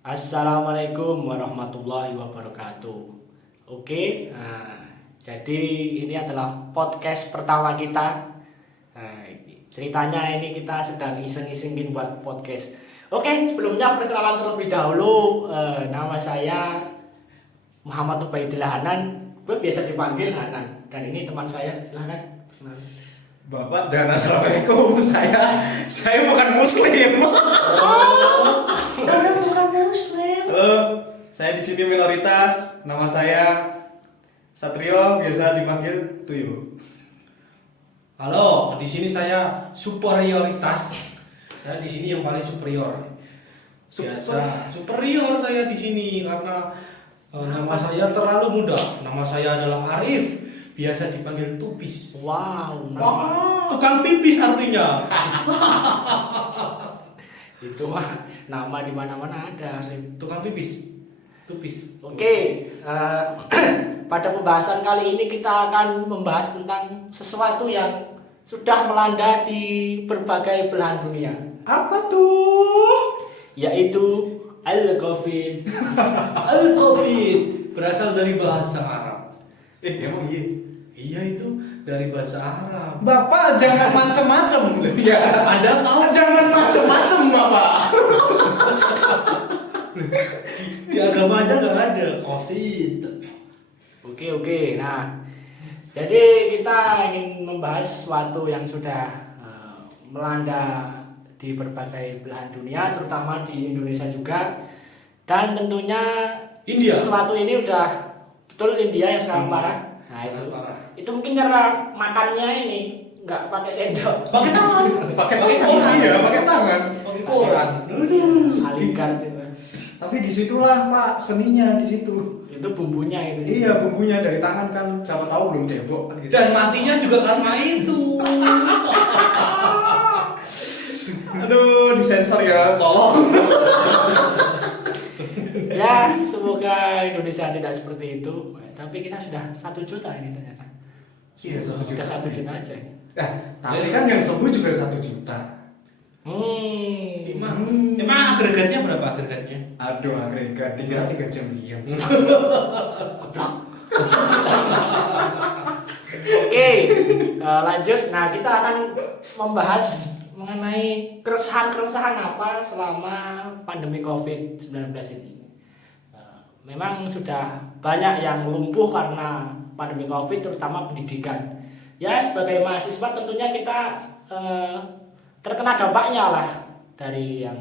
Assalamualaikum warahmatullahi wabarakatuh. Oke, jadi ini adalah podcast pertama kita. Ceritanya ini kita sedang iseng-isengin buat podcast. Oke, sebelumnya perkenalan terlebih dahulu. Nama saya Muhammad Ubaidillah Hanan. Gue biasa dipanggil Hanan. Dan ini teman saya, silahkan. Bapak dan assalamualaikum. Saya bukan muslim. Saya di sini minoritas. Nama saya Satrio, biasa dipanggil Tuyul. Halo, di sini saya superioritas. Saya di sini yang paling superior. Superior saya di sini karena nama saya terlalu muda. Nama saya adalah Arif. Biasa dipanggil Tupis. Wow, Tukang pipis artinya. itu mah nama di mana-mana ada. Tukang pipis. Tupis. Oke, pada pembahasan kali ini kita akan membahas tentang sesuatu yang sudah melanda di berbagai belahan dunia. Apa tuh? Yaitu Al-Covid. Al-Covid berasal dari bahasa Arab. Emang iya? Iya, itu dari bahasa Arab. Bapak jangan macem-macem. Ya, Ada tahu? jangan macem-macem, Bapak. Di agamanya nggak ada Covid. Oke. Nah, jadi kita ingin membahas sesuatu yang sudah melanda di berbagai belahan dunia, terutama di Indonesia juga. Dan tentunya India. sesuatu ini udah betul India yang sekarang parah. Nah, itu mungkin karena makannya ini nggak pakai sendok, Pakai tangan. Pakai koran. iya, pakai tangan. Pakai koran. alikan gitu. Tapi disitulah Pak seninya di situ. Itu bumbunya itu. Iya, bumbunya dari tangan kan, siapa tahu belum cebok kan gitu. Dan matinya juga karena itu. Aduh, disensor ya, tolong. Ya, semoga Indonesia tidak seperti itu. Tapi kita sudah 1 juta ini ternyata. Iya, 1 juta. Sudah 1 juta aja. Tapi kan yang sembuh juga 1 juta. Emang agregatnya berapa agregatnya? Aduh, agregat 3 jam diam. Oke, lanjut. Nah, kita akan membahas mengenai keresahan-keresahan apa selama pandemi COVID-19 ini. Memang sudah banyak yang lumpuh karena pandemi COVID, terutama pendidikan. Ya, sebagai mahasiswa tentunya kita terkena dampaknya lah, dari yang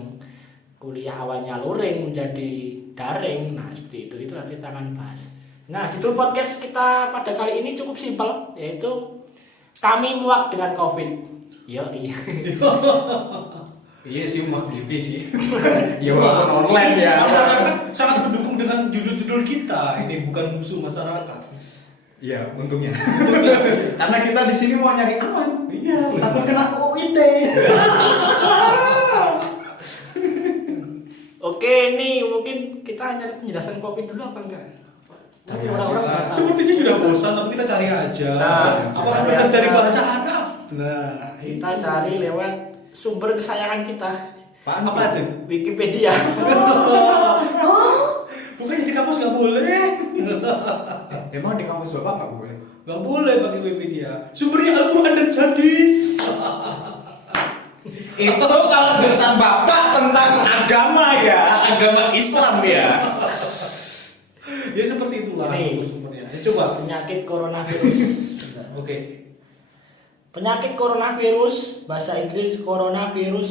kuliah awalnya luring menjadi daring. Nah, seperti itu nanti kita akan bahas. Nah, judul podcast kita pada kali ini cukup simpel, yaitu kami muak dengan COVID. Iya. Iya sih, mak gitu sih. Ya walaupun online ya. Masyarakat sangat mendukung dengan judul-judul kita. Ini bukan musuh masyarakat. Iya, untungnya. Karena kita di sini mau nyari aman. Iya. Takut kena COVID. Oke, ini mungkin kita hanya penjelasan COVID dulu apa enggak? Cari Orang-orang aja. enggak tahu. Sepertinya sudah bosan, tapi kita cari aja. Nah, Apakah cari benar aja. dari bahasa Arab? Nah, Kita cari lewat sumber kesayangan kita, apa itu? Wikipedia. Bukannya di kampus nggak boleh? Emang di kampus Bapak nggak boleh? Nggak boleh pakai Wikipedia. Sumbernya Al-Quran dan hadis. Itu kalau jurusan Bapak tentang agama ya, agama Islam ya. Ya seperti itulah Nih. sumbernya. Ya, coba. Penyakit coronavirus. Oke. Penyakit coronavirus, bahasa Inggris coronavirus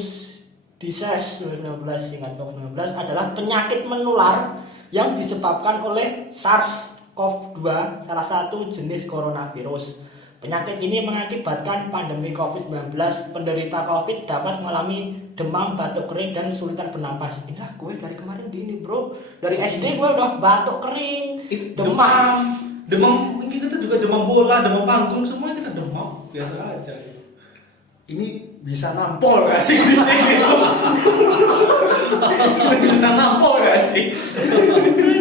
disease 19 singkat COVID-19 adalah penyakit menular yang disebabkan oleh SARS-CoV-2, salah satu jenis coronavirus. Penyakit ini mengakibatkan pandemi COVID-19. Penderita COVID dapat mengalami demam, batuk kering, dan kesulitan bernapas. Inilah gue dari kemarin gini bro, dari SD gue udah batuk kering, demam. Demam, kita juga demam bola, demam panggung, semua kita demam. Biasa aja. Ini bisa nampol gak sih di sini? Bisa nampol gak sih?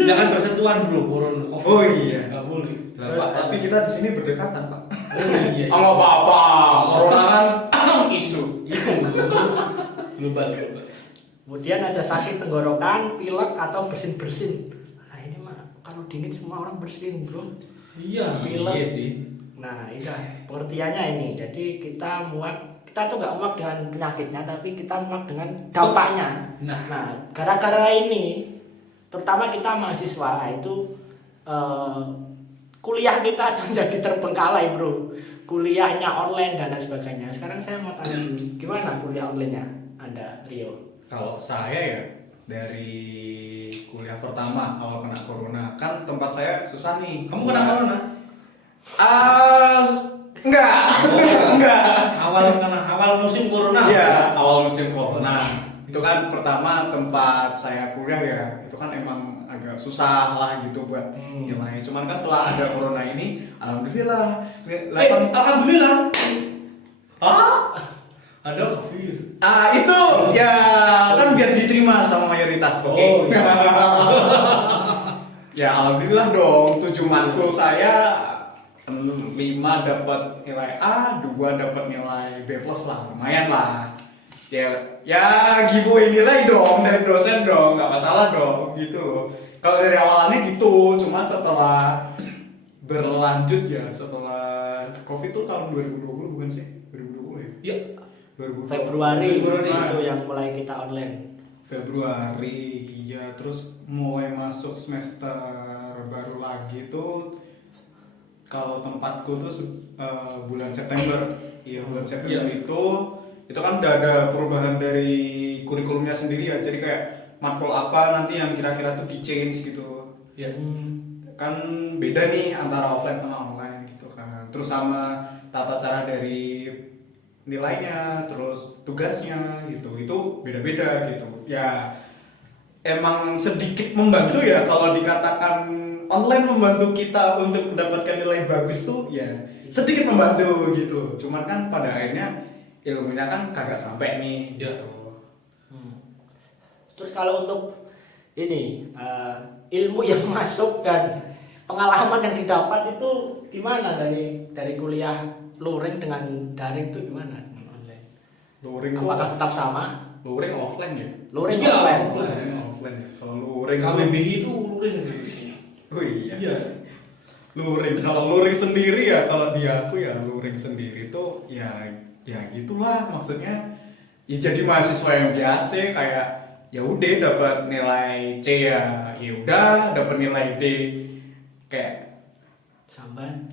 Jangan bersentuhan bro, corona. Oh iya. Nggak boleh. Pak, tapi kita di sini berdekatan Pak. Iya. Nggak apa-apa. Corona kan isu. Itu global. Kemudian ada sakit tenggorokan, pilek atau bersin-bersin. Nah ini mah kalau dingin semua orang bersin bro. Iya. Pilek. Iya sih. Nah iya pengertiannya ini. Jadi kita tuh nggak muak dengan penyakitnya, tapi kita muak dengan dampaknya. Nah gara-gara ini, terutama kita mahasiswa itu kuliah kita jadi terbengkalai bro. Kuliahnya online dan lain sebagainya. Sekarang saya mau tanya dulu, gimana kuliah online-nya Anda, Rio? Kalau saya ya dari kuliah pertama awal kena corona kan tempat saya susah nih. Kamu kena corona? Enggak. Enggak. Awal musim corona. Iya, awal musim corona. Itu kan pertama tempat saya kuliah ya. Itu kan emang agak susah lah gitu buat nilai. Cuman kan setelah ada corona ini, alhamdulillah. Alhamdulillah. Ada kafir. Itu ya kan biar diterima sama mayoritas. Oke. Oh, iya. Ya alhamdulillah dong. 7 matkul saya 5 dapat nilai A, 2 dapat nilai B+ lah. Lumayan lah. Ya giveaway nilai dong dari dosen dong, nggak masalah dong gitu. Kalau dari awalnya gitu, cuma setelah berlanjut ya, setelah COVID tuh tahun 2020 bukan sih? 2020 ya? Iya. 2020. Februari Nah, itu yang mulai kita online. Februari ya, terus mulai masuk semester baru lagi tuh kalau tempatku tuh bulan September. Iya, bulan September itu kan udah ada perubahan dari kurikulumnya sendiri ya. Jadi kayak matkul apa nanti yang kira-kira tuh di change gitu. Iya. Kan beda nih antara offline sama online gitu kan. Terus sama tata cara dari nilainya, terus tugasnya gitu. Itu beda-beda gitu. Ya emang sedikit membantu ya kalau dikatakan online membantu kita untuk mendapatkan nilai bagus tuh ya sedikit membantu gitu. Cuman kan pada akhirnya ilmunya kan kagak sampai nih. Ya. Terus kalau untuk ini ilmu yang masuk dan pengalaman yang didapat itu gimana dari kuliah luring dengan daring itu gimana online? Luring tuh Apakah tetap sama? luring offline ya? Luring Iya, offline. Offline. Kalau luring KBBI itu luring divisinya. Oh iya. Iya. Luring. Kalau luring sendiri ya, kalau di aku ya luring sendiri tuh ya gitulah maksudnya. Ya jadi mahasiswa yang biasa kayak ya udah dapat nilai C ya udah, dapat nilai D kayak Samban.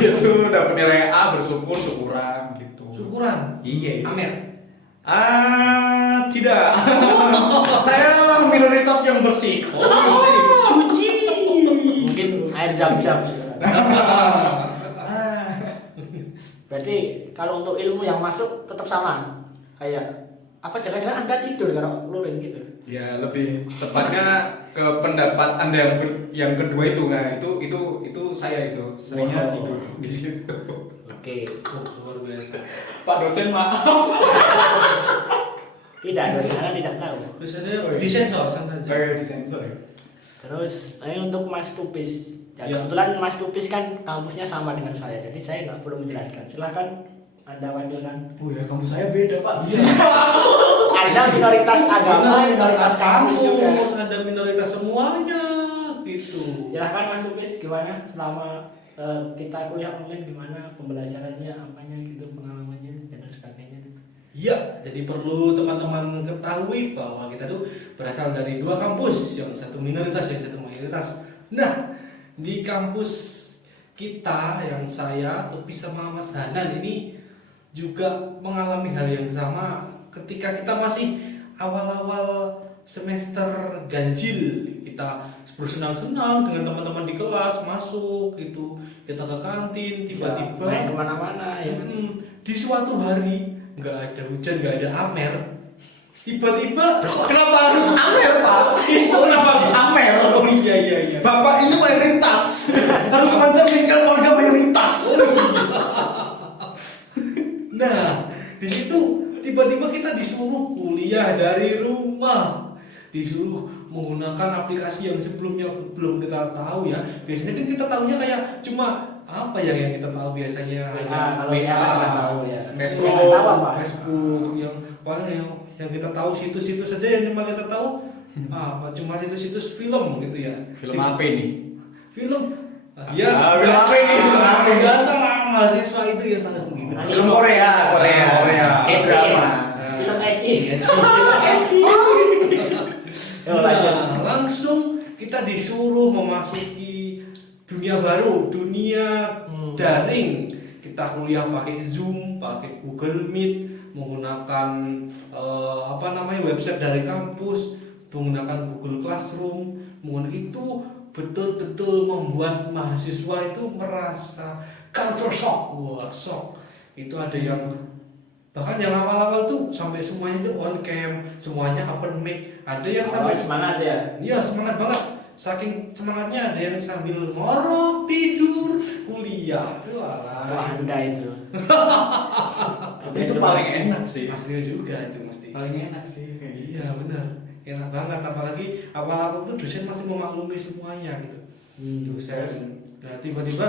gitu, dapat nilai A syukuran gitu. Syukuran. Iya. Amer. Tidak. Saya minoritas yang bersih. Cuci. Mungkin air zam-zam. Berarti kalau untuk ilmu yang masuk tetap sama. Kayak apa jangan-jangan Anda tidur kalau luring gitu. Ya lebih tepatnya ke pendapat Anda yang kedua itu nggak itu saya itu seringnya tidur di situ. Oke. Luar biasa. Pak dosen maaf. Tidak, dosennya tidak tahu. Biasanya disensor santai aja. Kayak disensor ya. Terus ini untuk Mas Tupis. Ya, Ya. kebetulan Mas Tupis kan kampusnya sama dengan saya, jadi saya nggak perlu menjelaskan. Silakan Anda wakilkan. Oh ya kampus saya beda Pak. Iya. Ada minoritas agama, Minoritas kampus juga. ada minoritas semuanya gitu. Silakan Mas Tupis, gimana selama kita kuliah online, gimana pembelajarannya, apanya gitu, pengalamannya dan sebagainya. Ya, jadi perlu teman-teman ketahui bahwa kita tuh berasal dari dua kampus, yang satu minoritas, yang satu mayoritas. Nah, di kampus kita yang saya Tupis sama Mas Hanan ini juga mengalami hal yang sama ketika kita masih awal-awal semester ganjil. Kita bersenang-senang dengan teman-teman di kelas, masuk gitu, kita ke kantin, tiba-tiba main kemana-mana ya. di suatu hari nggak ada hujan, nggak ada amer, tiba-tiba Kenapa harus Amer Pak? Itu kenapa harus Amer? oh iya Bapak ini mayoritas harus mencerminkan warga mayoritas. nah di situ tiba-tiba kita disuruh kuliah dari rumah, disuruh menggunakan aplikasi yang sebelumnya belum kita tahu ya. Biasanya kan kita tahunya kayak cuma apa ya yang kita tahu biasanya hanya Kalau kita nggak tahu ya. Facebook, Nggak tahu apa. Facebook yang paling yang yang kita tahu situs-situs saja yang cuma kita tahu apa cuma situs-situs film gitu ya. Film apa ini? Film Ya, film apa ini? apa ini? Biasa lah mahasiswa itu ya tahu sendiri. Film Korea. K-drama. Film ecchi. Nah, langsung kita disuruh memasuki dunia baru, dunia daring. Kita kuliah pakai Zoom, pakai Google Meet, menggunakan website dari kampus, menggunakan Google Classroom, itu betul-betul membuat mahasiswa itu merasa culture shock. Wah, shock. Itu ada yang bahkan yang awal-awal tuh sampai semuanya itu on cam, semuanya open mic. Ada yang sampai semangat ya. iya semangat banget. Saking semangatnya ada yang sambil ngorok tidur kuliah. Wah, Anda itu. Itu paling enak sih. Asli juga itu mesti. Paling enak sih kayak gitu. Iya benar. Enak banget apalagi awal-awal tuh dosen masih memaklumi semuanya gitu. Dosen. Nah tiba-tiba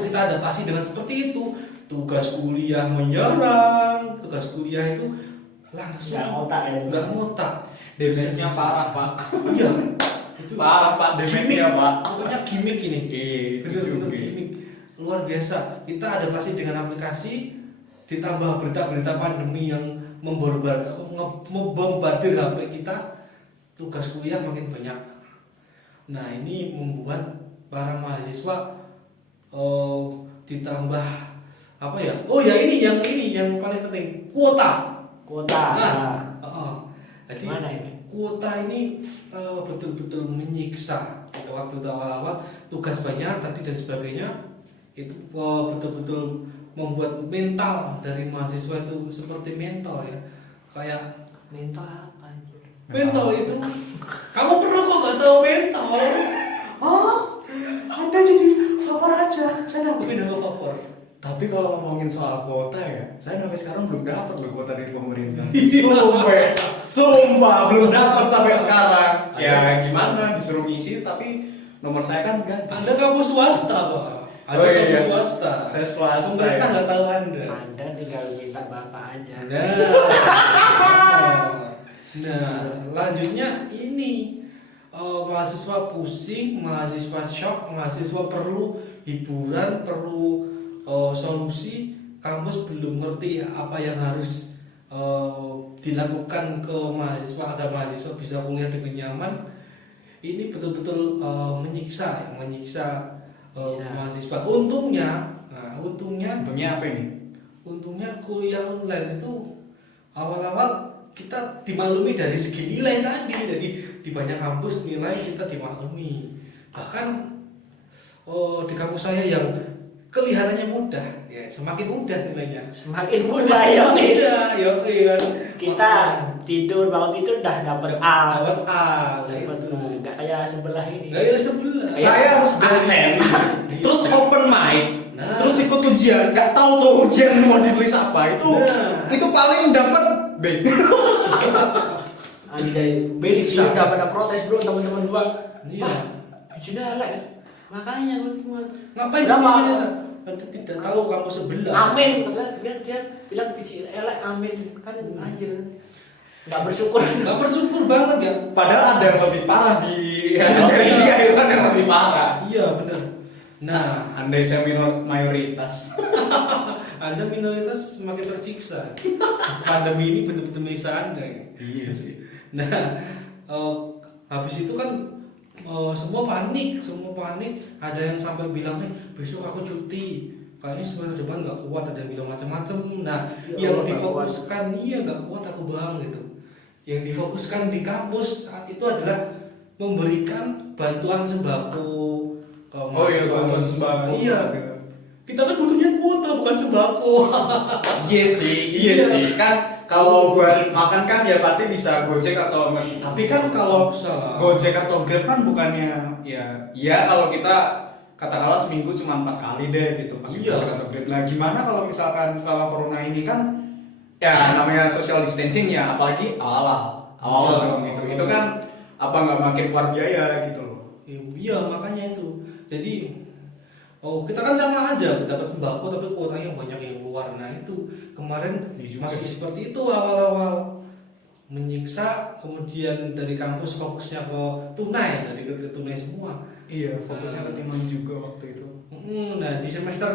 kita adaptasi dengan seperti itu. Tugas kuliah menyerang, tugas kuliah itu langsung Nggak ngotak ya. nggak ngotak. Damage-nya parah, Pak. Iya. Itu Parah, Pak. Damage-nya, Pak. Pokoknya gimmick ini. Itu Bener-bener juga. gimmick. Luar biasa. Kita adaptasi dengan aplikasi ditambah berita-berita pandemi yang membombardir HP kita, tugas kuliah makin banyak. Nah ini membuat para mahasiswa ditambah apa ya? Oh ya ini yang paling penting kuota. Nah, jadi Gimana ini? kuota ini betul-betul menyiksa. Gitu, waktu awal-awal tugas banyak tadi dan sebagainya itu betul-betul membuat mental dari mahasiswa itu seperti mental ya, kayak Mental apa anjir? mental itu kamu perlu kok nggak tahu mental. Anda jadi vapor aja, saya nggak pindah ke vapor. Tapi kalau ngomongin soal kuota ya, saya sampai sekarang belum dapat loh kuota dari pemerintah. Iya. Sumpah belum dapat sampai sekarang. Ya gimana disuruh ngisi tapi nomor saya kan ganti. Anda kampus swasta pak. Anda Oh, iya. kampus swasta. Saya swasta, Pemerintah ya. nggak tahu Anda. Anda tinggal minta bapak aja. Nah, lanjutnya ini mahasiswa pusing, mahasiswa shock, mahasiswa perlu hiburan, perlu solusi. Kampus belum ngerti apa yang harus dilakukan ke mahasiswa agar mahasiswa bisa kuliah dengan nyaman. Ini betul-betul menyiksa mahasiswa. Untungnya Untungnya apa ini? Untungnya kuliah online itu awal-awal kita dimaklumi dari segi nilai tadi. Jadi di banyak kampus nilai kita dimaklumi. Bahkan di kampus saya yang kelihatannya mudah, ya semakin mudah nilainya. Semakin mudah ya. Iya. Kita tidur bangun tidur udah dapat A. Dapat A. Dapat Gitu. nggak kayak sebelah ini. Ya sebelah. Saya harus dosen, terus open mic, Nah. terus ikut ujian, nggak tahu tuh ujian mau ditulis apa. Itu paling dapat B. Anjay, beli sih udah pada protes bro teman-teman gua. Iya. Sudah elek. Makanya gua semua. Ngapain Berapa? dia? Anda tidak tahu kampus sebelah. Amin, dia bilang visi elek amin kan anjir. Enggak bersyukur. Nggak bersyukur banget ya. Padahal ada yang lebih parah di dari dia itu kan yang lebih parah. Iya benar. Nah, Andai saya mayoritas. Anda minoritas semakin tersiksa. Pandemi ini betul-betul menyiksa Anda. Iya sih. Nah, habis itu kan semua panik. Ada yang sampai bilang, besok aku cuti. Kayaknya semester depan nggak kuat. Ada yang bilang macam-macam. Nah, Ya yang Allah, difokuskan nggak kuat aku bang gitu. Yang difokuskan di kampus saat itu adalah memberikan bantuan sembako. ke Oh iya, mahasiswa. bantuan sembako. Iya. Kita kan butuhnya kuota bukan sembako. Iya sih. Kan kalau buat makan kan ya pasti bisa Gojek atau tapi kan kalau Bisa. Gojek atau Grab kan bukannya ya kalau kita katakanlah seminggu cuma 4 kali deh gitu pakai Iya. Gojek atau Grab. Lah gimana kalau misalkan setelah corona ini kan ya namanya social distancing ya apalagi awal dong gitu. Itu kan apa nggak makin keluar biaya gitu loh. Iya makanya itu. Jadi Oh, kita kan sama aja dapat sembako tapi kuotanya banyak yang keluar. Nah, itu kemarin masih seperti itu awal-awal menyiksa, kemudian dari kampus fokusnya ke tunai, dari ke tunai semua. Iya, fokusnya ke timang juga waktu itu. Nah, di semester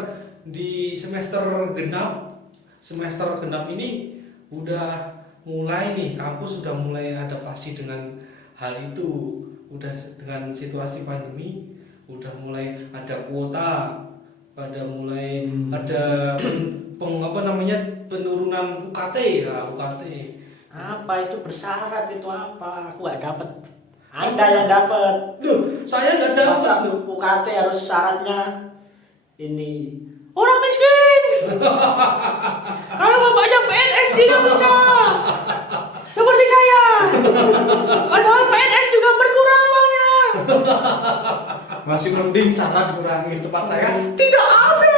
genap ini udah mulai nih, kampus sudah mulai adaptasi dengan hal itu, udah dengan situasi pandemi, udah mulai ada kuota, ada mulai ada penurunan UKT ya, UKT. Apa itu bersyarat itu apa? Aku nggak dapat. Anda yang dapat. Loh, saya nggak dapat Masa loh. UKT harus syaratnya ini orang miskin. Kalau bapaknya PNS tidak bisa. Seperti saya. Padahal PNS juga berkurang uangnya. Masih mending syarat kurangin, tempat saya tidak ada.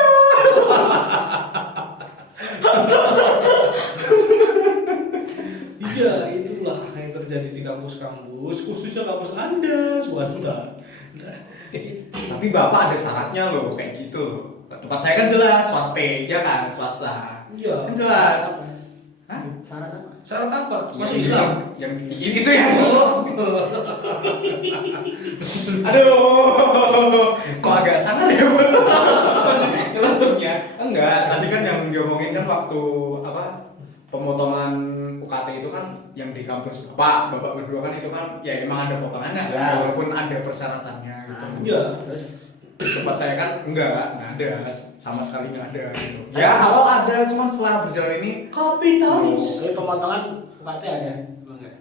Iya, itulah yang terjadi di kampus-kampus, khususnya kampus Anda, swasta. Tapi bapak ada syaratnya loh kayak gitu. Tempat saya kan jelas swasta, ya kan swasta. Iya. Kan jelas. Hah? Syarat apa? Syarat apa? Masuk Iya, Islam. Yang itu ya. Aduh, kok agak sangar ya ngelenturnya. Enggak, tadi kan yang diomongin kan waktu apa pemotongan UKT itu kan yang di kampus bapak berdua kan itu kan ya emang ada potongannya kan, Ya. walaupun ada persyaratannya gitu. Iya. Terus Tempat saya kan nggak ada, sama sekali nggak ada gitu. Ya kalau ada, cuman setelah berjalan ini Kapitalis. jadi pemotongan UKT ada? Emang enggak?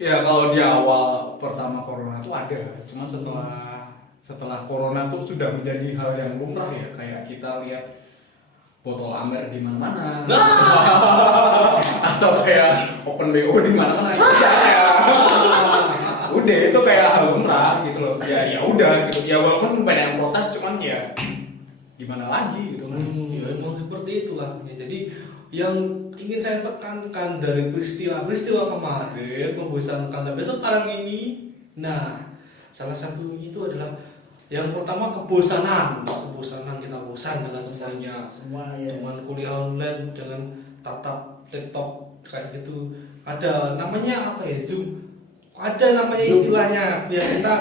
ya kalau di awal pertama corona tuh ada, cuman setelah corona tuh sudah menjadi hal yang lumrah ya, kayak kita lihat botol Amer di mana-mana atau kayak open BO di mana-mana itu kayak udah itu kayak hal lumrah gitu loh. Ya udah gitu. Ya walaupun banyak yang protes, cuman ya gimana lagi gitu kan. Ya memang seperti itulah. Ya, jadi yang ingin saya tekankan dari peristiwa kemarin membosankan sampai sekarang ini. Nah, salah satu itu adalah yang pertama kebosanan kita bosan dengan semuanya. Semua ya. Dengan kuliah online, dengan tatap laptop kayak gitu. Ada namanya apa ya, Zoom. Ada namanya istilahnya. Ya kita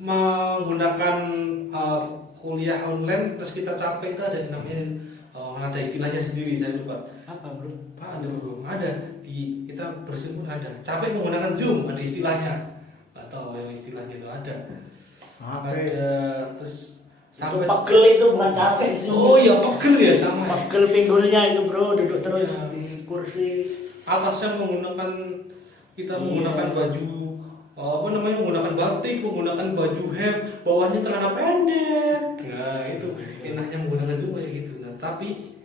menggunakan kuliah online terus kita capek itu ada namanya ada istilahnya sendiri, saya lupa. Apa bro? Ada bro, ada di kita bersimpul ada capek menggunakan Zoom, ada istilahnya atau yang istilahnya itu ada. Ada terus sampai Pegel itu bukan capek sih. oh iya pegel ya sama. Pegel pinggulnya itu bro, duduk terus di kursi. Atasnya kita menggunakan baju menggunakan batik, menggunakan baju hem, bawahnya celana pendek. Nah itu enaknya menggunakan Zoom kayak gitu. Nah tapi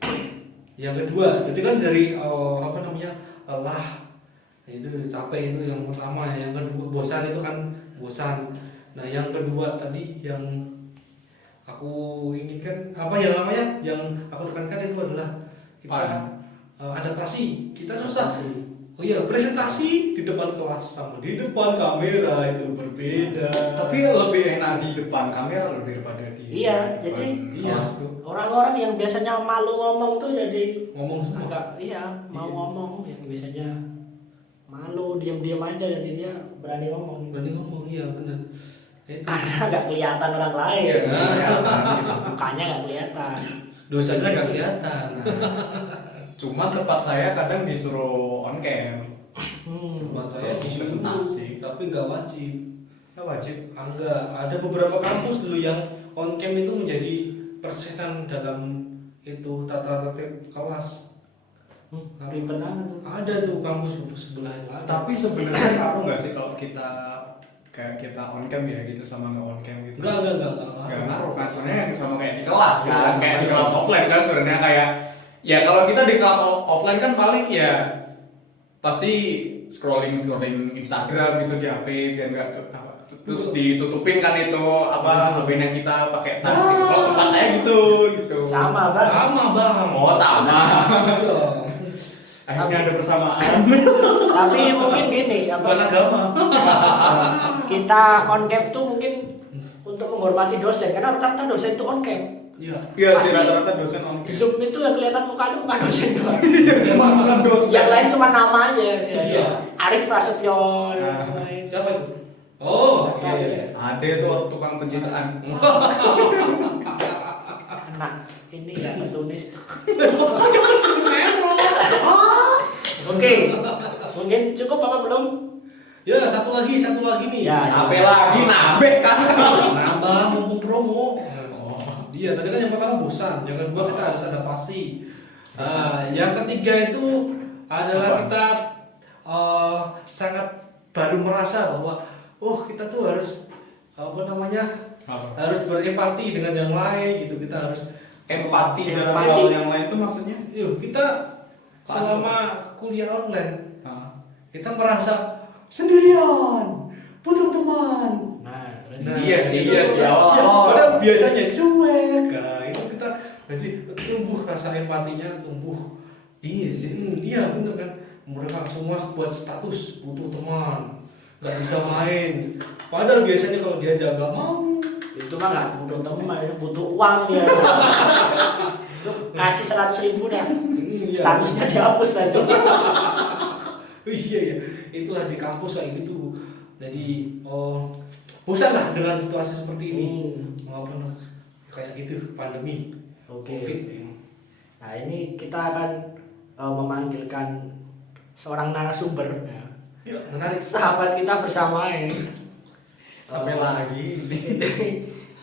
yang kedua, jadi kan dari lelah itu capek itu yang pertama. Yang kedua bosan itu kan bosan. Nah yang kedua tadi yang aku inginkan yang aku tekankan itu adalah kita adaptasi. Kita susah. Oh iya, presentasi di depan kelas sama di depan kamera itu berbeda. Tapi lebih enak di depan kamera loh daripada di Iya, depan jadi kelas tuh. orang-orang yang biasanya malu ngomong tuh jadi Ngomong semua. mau ngomong yang biasanya malu diam-diam aja, jadi dia berani ngomong. Berani ngomong, iya benar. Itu Karena nggak kelihatan orang lain. Iya, kelihatan gitu. Mukanya nggak kelihatan. dosanya nggak kelihatan. Cuma tempat saya kadang disuruh on cam. Tempat saya disuruh presentasi. tapi nggak wajib. Nggak wajib. Enggak, ada beberapa kampus dulu yang on cam itu menjadi persenan dalam itu tata tertib kelas. Ribet banget tuh. Ada tuh kampus sebelah itu. Tapi sebenarnya ngaruh nggak sih kalau kita kayak kita on cam ya gitu sama nggak on cam gitu? Enggak. Nggak ngaruh kan, soalnya sama kayak di kelas kan, kayak di kelas offline kan sebenarnya kayak ya kalau kita di kelas offline kan paling ya pasti scrolling Instagram gitu di HP biar nggak terus ditutupin kan itu HP-nya kita pakai tas gitu. Kalau tempat saya gitu. Sama kan? Sama bang. Oh sama. Akhirnya ada persamaan. Tapi mungkin gini, Bukan agama. kita on cam tuh mungkin untuk menghormati dosen, karena rata-rata dosen itu on cam. Iya. Iya sih Pasti. rata-rata dosen on cam. Zoom itu yang kelihatan mukanya bukan dosen doang. Iya cuma bukan dosen. Yang lain cuma nama aja. Iya. Arif Prasetyo. Nah. Siapa itu? Oh, Nggak tahu, iya. ya. Ada tuh tukang pencitraan. Anak ini nggak tertulis. Oke, mungkin cukup apa belum? Ya, satu lagi nih. Ya, Sampai lagi nambah kan. Nambah mumpung promo. Dia tadi kan yang pertama bosan, yang kedua kita harus adaptasi. Yang ketiga itu adalah kita sangat baru merasa bahwa kita tuh harus harus berempati dengan yang lain gitu. Kita harus Empati dalam Empati. hal yang lain itu maksudnya? kita selama kuliah online Ah. kita merasa sendirian, butuh teman. Nah, terus Iya sih, iya sih. Ya, Oh. padahal biasanya cuek. Nah, itu kita nanti tumbuh rasa empatinya, tumbuh. Iya sih, iya bener kan. Mereka semua buat status butuh teman, nggak bisa main. Padahal biasanya kalau diajak nggak mau. itu mah nggak butuh teman, butuh uang dia. Itu kasih 100.000 dah. Iya. Statusnya dihapus tadi. Iya, itulah di kampus kayak gitu. Jadi bosan lah dengan situasi seperti ini. Walaupun kayak gitu pandemi. Oke. Covid. Nah, ini kita akan memanggilkan seorang narasumber. Ya. Ya, menarik. Sahabat kita bersama ini. Sampai lagi.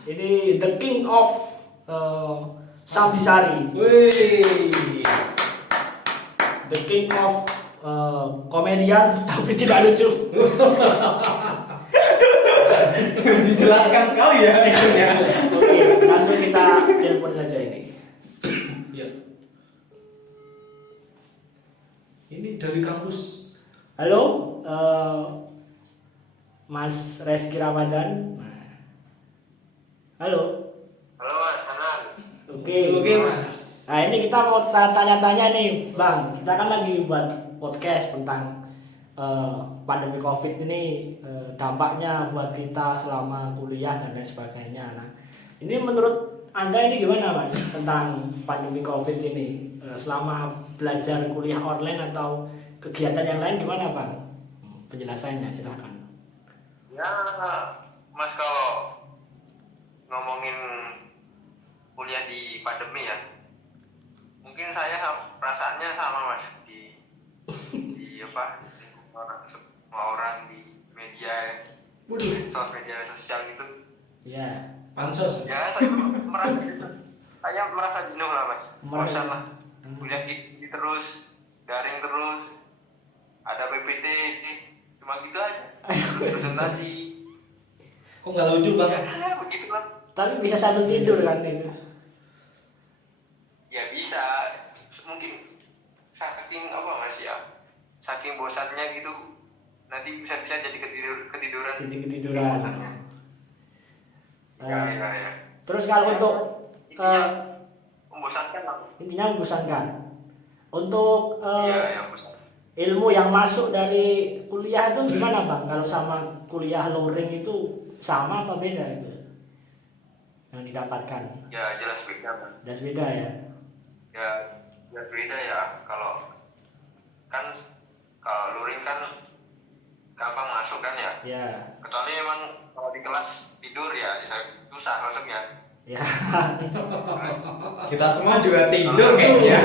Ini the king of Sambisari, Wih. the king of komedian tapi tidak lucu. Dijelaskan sekali ya. Oke, langsung kita telepon saja ini. Ya. Ini dari kampus. Halo, Mas Reski Ramadan. Halo. Halo Mas, Hanan. Oke. Mas. Nah, ini kita mau tanya-tanya nih, Bang. Kita kan lagi buat podcast tentang pandemi Covid ini, dampaknya buat kita selama kuliah dan lain sebagainya. Nah, ini menurut Anda ini gimana, Mas, tentang pandemi Covid ini? Selama belajar kuliah online atau kegiatan yang lain gimana, Bang? Penjelasannya silakan. Ya, Mas, kalau ngomongin kuliah di pandemi ya, mungkin saya perasaannya sama Mas di semua orang di media media sosial gitu. Ya. Pansos. Ya, saya merasa jenuh lah Mas, bosan lah. Kuliah gitu terus, daring terus, ada PPT, cuma gitu aja. Presentasi. Kok nggak lucu bang? Ya, begitu lah. Tapi bisa sambil tidur kan itu. Ya bisa, mungkin saking apa Mas ya, saking bosannya gitu, nanti bisa jadi ketiduran. Ketiduran. Ya. Terus kalau untuk Intinya membosankan lah. intinya membosankan. Untuk Iya, bosan. ilmu yang masuk dari kuliah itu gimana Bang? Kalau sama kuliah luring itu sama apa beda itu? Yang didapatkan? Ya jelas beda kan. Jelas beda ya. Ya jelas beda ya. Kalau luring kan gampang masuk kan ya. Ya. Kecuali emang kalau di kelas tidur ya susah masuknya. Ya. Kita semua juga tidur kayaknya.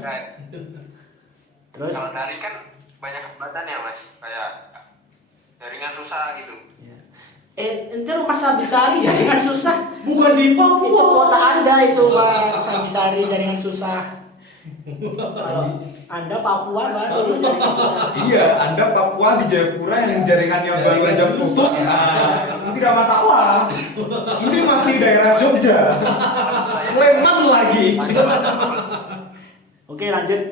Nah, Terus kalau daring kan banyak hambatan ya Mas. Kayak jaringan susah gitu. ya. Itu rumah Sambisari jaringan susah. Bukan di Papua. Itu kota Anda itu Mas Sambisari jaringan susah. Kalau Anda Papua baru jaringan susah. Iya, Anda Papua di Jayapura yang jaringannya baru aja putus. Nah, tidak masalah. Ini masih daerah Jogja. Sleman lagi. Oke, lanjut.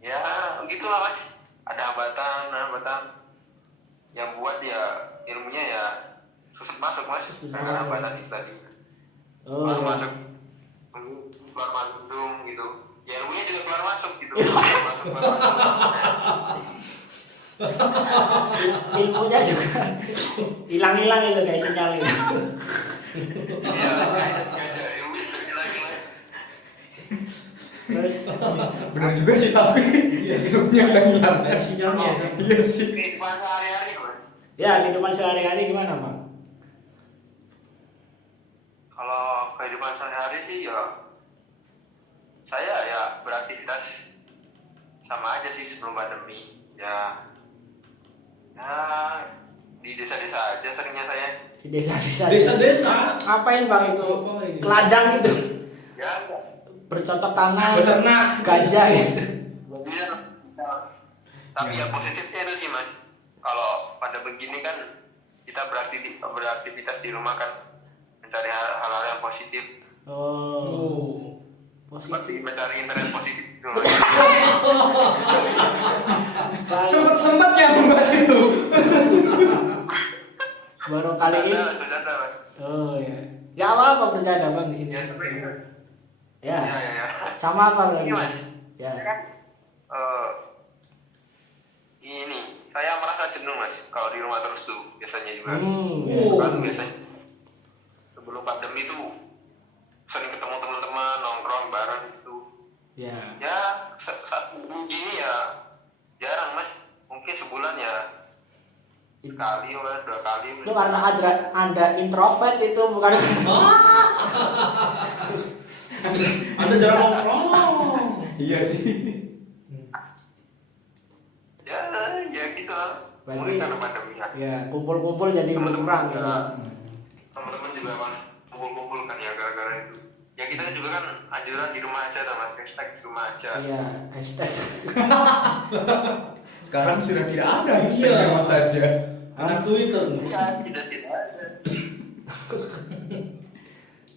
Ya begitulah Mas. Ada hambatan yang buat ya ilmunya ya susah masuk Mas. Karena hambatan itu tadi. Oh, Keluar ya. masuk Zoom gitu. Ya ilmunya juga keluar masuk gitu. Keluar masuk. Ilmunya juga hilang-hilang itu kayak sinyalnya. Iya, ada ilmu itu hilang-hilang. Terus Bener juga sih tapi ilmunya kan hilang. Ada sinyalnya. Iya sih. Kehidupan sehari-hari, Mas. ya kehidupan sehari-hari gimana bang? Kalau kehidupan sehari-hari sih ya saya ya beraktivitas sama aja sih sebelum pandemi ya di desa-desa aja seringnya saya Di desa-desa. Desa-desa. Ngapain bang itu? Ngapain? Ke ladang gitu. ya Bercocok tanam. Beternak. Gajah gitu. iya. Tapi ya positifnya itu sih Mas, kalau pada begini kan kita beraktivitas di rumah kan mencari hal-hal yang positif Oh. seperti Positif. mencari internet positif di rumah. Bang, Sempet yang membahas itu. baru kali ini. Bercanda, Mas. Oh ya. Ya apa bercanda bang di sini? Ya, tapi Ya. ya. Sama apa lagi? Ini Mas, Ya. kan ini saya merasa jenuh Mas kalau di rumah terus tuh biasanya juga. Ya. Kan biasanya sebelum pandemi tuh sering ketemu teman-teman nongkrong bareng gitu. Ya. Ya saat gini ya jarang Mas, mungkin sebulan ya sekali atau 2 kali. Itu karena anda introvert itu bukan? Anda jarang nongkrong. Iya sih. Ya gitu lah. Berarti- Mungkin karena pandemi ya. Ya kumpul-kumpul jadi berkurang gitu. Teman-teman juga Mas kumpul-kumpul kan ya gara-gara itu. Ya kita juga kan anjuran di rumah aja sama hashtag di rumah aja. Iya. Hashtag. Sekarang sudah tidak ada hashtag Iya. rumah saja. Anak Twitter. Tidak ada.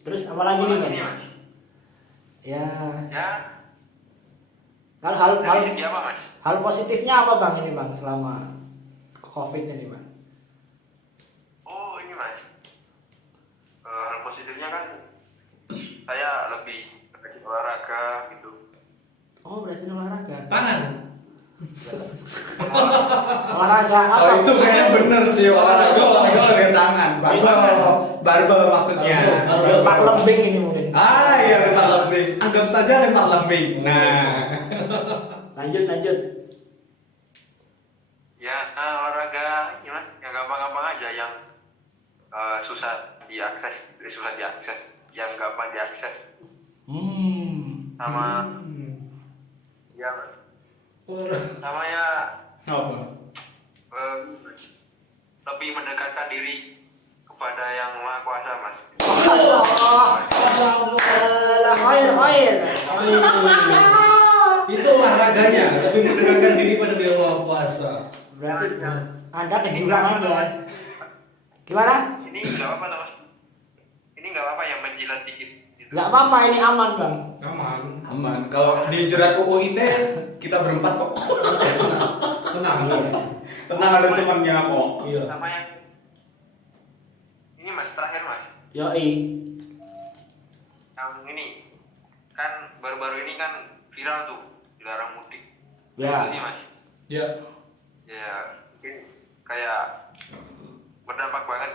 Terus apa lagi nih bang? Ini Mas. Ya. Ya, Kalau hal dari segi apa Mas? hal positifnya apa bang ini bang selama COVID ini bang? Oh ini Mas, hal positifnya kan saya lebih rajin olahraga gitu. Oh berarti olahraga. Tangan. Olahraga apa? Oh itu kayaknya bener sih olahraga tangan. Barbel maksudnya. Barbel. Lempar lembing ini mungkin. Ah iya lempar lembing. Anggap saja lempar lembing. Nah. Lanjut. Ya olahraga, ya Mas, yang gampang-gampang aja, yang susah diakses, yang gampang diakses, sama yang sama ya Apa? lebih mendekatkan diri kepada yang Maha Kuasa Mas. Khair. Itu olahraganya, tapi mendekatkan diri pada Yang Maha Kuasa. Berarti anda ke jurang aja. Gimana? Ini nggak apa-apa lah, Mas. Ini nggak apa-apa yang menjilat dikit. Gitu. Nggak apa-apa ini aman bang. Aman. Aman. Kalau di jerat UU ITE kita berempat kok. Tenang. Tenang ada temannya kok. Iya. Sama yang ini Mas, terakhir Mas. Yoi. Yang ini kan baru-baru ini kan viral tuh, dilarang mudik. Ya. Itu sih Mas. Ya. Ya mungkin kayak berdampak banget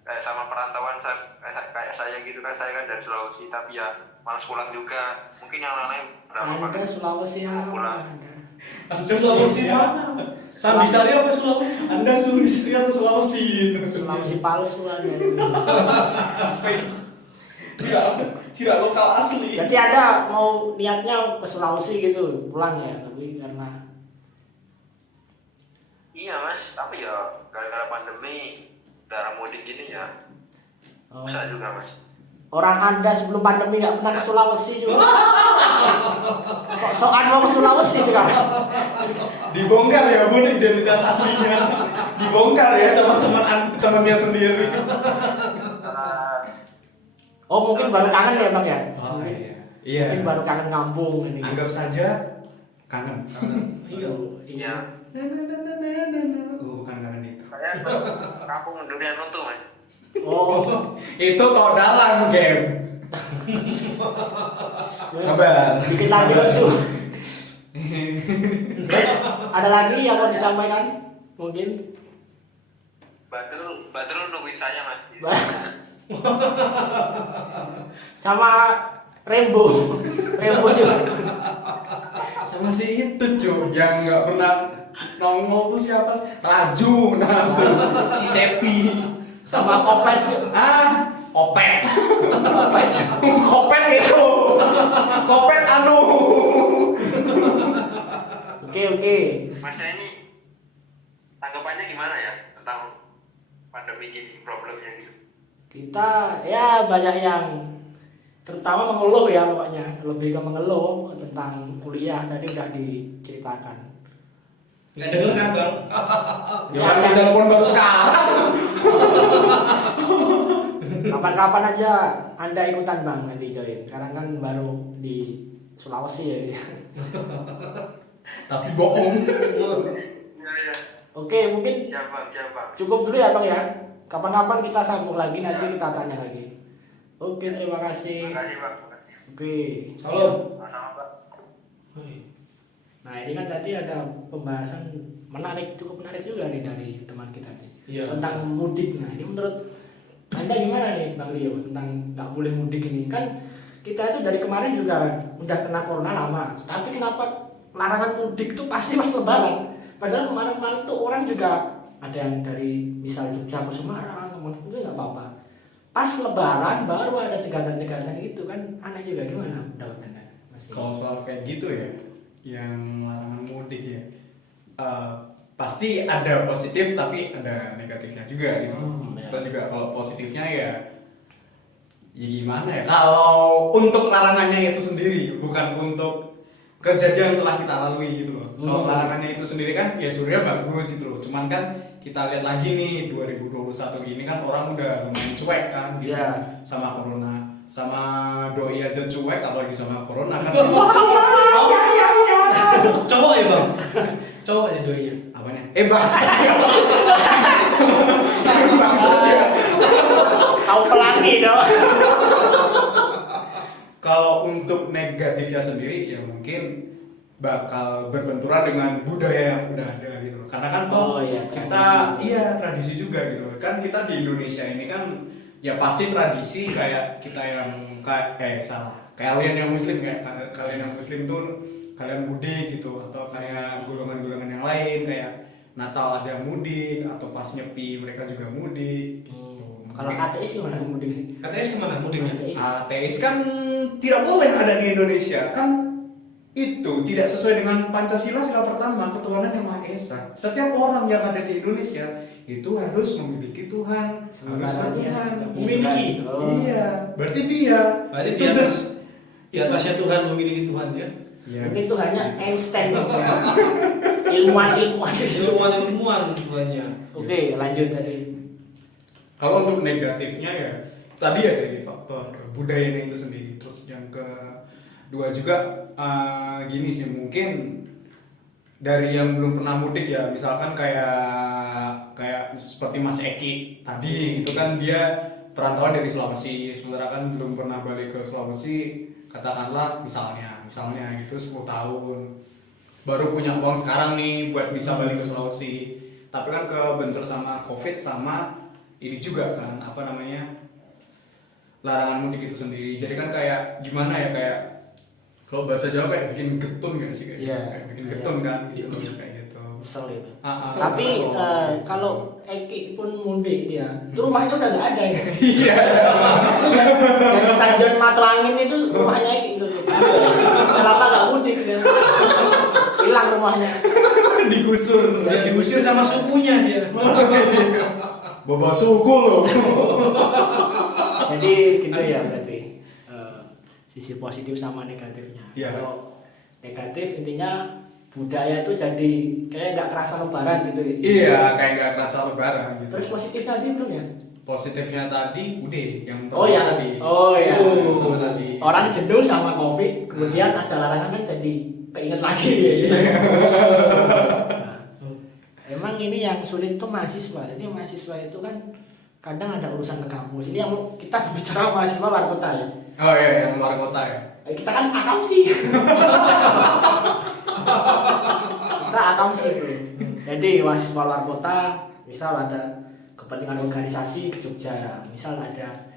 kayak sama perantauan kayak saya gitu kan, saya kan dari Sulawesi tapi ya malas pulang juga. Mungkin yang lain berdampak Anda banget. Sulawesi Pulang. Sulawesi mana? Sambisari apa Sulawesi? Anda Sulawesi atau Sulawesi? Sulawesi palsu Anda. Tidak lokal asli. Jadi Anda mau niatnya ke Sulawesi gitu pulang ya, tapi karena Iya Mas, tapi ya gara-gara pandemi darah mudik gini ya susah juga Mas. orang Anda sebelum pandemi nggak pernah ke Sulawesi juga. Sok-sokan mau ke Sulawesi sekarang. Dibongkar ya bun identitas aslinya. Dibongkar ya sama temannya sendiri. Oh mungkin baru kangen ya bang ya? Oh iya. Iya. Mungkin baru kangen kampung ini. Anggap saja kangen. Iya. Iya. Oh bukan kangen itu. Saya kampung durian runtuh Mas. Oh Itu todalan game. Sabar. bikin lagi lucu. Terus Ada lagi yang mau disampaikan? Mungkin Badrul nungguin saya mas. sama Rembo juga. Sama si itu cuy yang nggak pernah nongol tuh siapa? Raju, nah tuh. Si Sepi. Sama Opet. Opet. Kopet itu. Kopet anu. Oke. Masnya ini tanggapannya gimana ya tentang pandemi ini, problemnya gitu? Kita ya banyak yang terutama mengeluh ya, pokoknya lebih ke mengeluh tentang kuliah, tadi udah diceritakan. Nggak denger kan bang? Ya di telepon baru sekarang. Kapan-kapan aja Anda ikutan bang nanti join. Sekarang kan baru di Sulawesi ya. Tapi bohong. Iya. Oke, mungkin Siap bang. cukup dulu ya bang ya. Kapan-kapan kita sambung lagi, nanti kita tanya lagi. Oke, terima kasih. Makasih bang. Oke. Salam. Sama-sama bang. Nah ini kan tadi ada pembahasan cukup menarik juga nih dari teman kita nih. Iya. Tentang mudik. Nah ini menurut Anda gimana nih Bang Rio tentang nggak boleh mudik ini? Kan kita itu dari kemarin juga udah kena corona lama, tapi kenapa larangan mudik tuh pasti pas Lebaran? Padahal kemarin-kemarin tuh orang juga ada yang dari misal Jogja ke Semarang, kemudian itu nggak apa-apa. Pas Lebaran baru ada cegatan-cegatan gitu kan, aneh juga. Gimana pendapat Anda, Mas Rio? Kalau soal kayak gitu ya, yang larangan mudik ya, pasti ada positif tapi ada negatifnya juga gitu. Ya. Kita juga kalau positifnya ya gimana ya? Kalau untuk larangannya itu sendiri, bukan untuk kejadian yang telah kita lalui gitu loh. Kalau larangannya itu sendiri kan ya surya bagus gitu loh. Cuman kan kita lihat lagi nih 2021 gini kan orang udah lumayan cuek kan gitu sama corona. Sama doi aja cuek apalagi sama corona kan. Cowok ya bang? Cowok ya doi ya? Apanya? Bahasa dia. Bahasa dia. Kau pelangi dong. Kalau untuk negatifnya sendiri ya mungkin bakal berbenturan dengan budaya yang udah ada gitu. Karena kan kita tradisi juga gitu. Kan kita di Indonesia ini kan ya pasti tradisi kayak kita yang kalian yang muslim kayak kalian yang muslim tuh kalian mudik gitu, atau kayak golongan-golongan yang lain kayak Natal ada mudik, atau pas nyepi mereka juga mudik. Kalau ateis gimana mudik? Ateis gimana mudiknya? Ateis kan tidak boleh ada di Indonesia, kan itu tidak sesuai dengan Pancasila sila pertama, ketuhanan yang Maha Esa. Setiap orang yang ada di Indonesia itu harus memiliki Tuhan, harus bertuhan. Memiliki? Iya, berarti dia. Berarti di atasnya Tuhan memiliki Tuhan ya? Ya. Mungkin Tuhannya Einstein. Ilmuwan. Ilmuwan Tuhannya. Oke, lanjut tadi. Kalau untuk negatifnya ya tadi ya dari faktor budayanya itu sendiri. Terus yang kedua juga gini sih, mungkin dari yang belum pernah mudik ya, misalkan kayak seperti Mas Eki tadi itu kan dia perantauan dari Sulawesi, sementara kan belum pernah balik ke Sulawesi, katakanlah misalnya gitu 10 tahun baru punya uang sekarang nih buat bisa balik ke Sulawesi, tapi kan kebentur sama COVID sama ini juga kan larangan mudik itu sendiri. Jadi kan kayak gimana ya, kayak kalau bahasa Jawa kayak bikin getun gak sih kayak bikin getun kan gitu kayak gitu. Misal itu. Tapi kalau Eki pun mudik dia, itu rumahnya udah nggak ada ya. iya. Dari Stadion Matlangin itu rumahnya Eki itu. Kenapa nggak mudik dia? Hilang rumahnya. digusur Udah diusir sama sukunya dia. bawa suku loh. Jadi gitu ya berarti sisi positif sama negatifnya. Iya. Kalau negatif intinya budaya itu jadi kayak nggak kerasa Lebaran gitu. Iya, kayak nggak kerasa Lebaran gitu. Terus positifnya tadi belum ya? Positifnya tadi udah yang Tadi. tadi. Orang jenuh sama COVID, kemudian ada larangan kan jadi keinget lagi. Nah, emang ini yang sulit tuh mahasiswa. Jadi mahasiswa itu kan kadang ada urusan ke kampus. Ini yang kita bicara mahasiswa luar kota ya. Oh iya, yang luar kota ya. Kita kan akam sih. Kita akamsi bro. Jadi mahasiswa luar kota, misal ada kepentingan organisasi ke Jogja, misal ada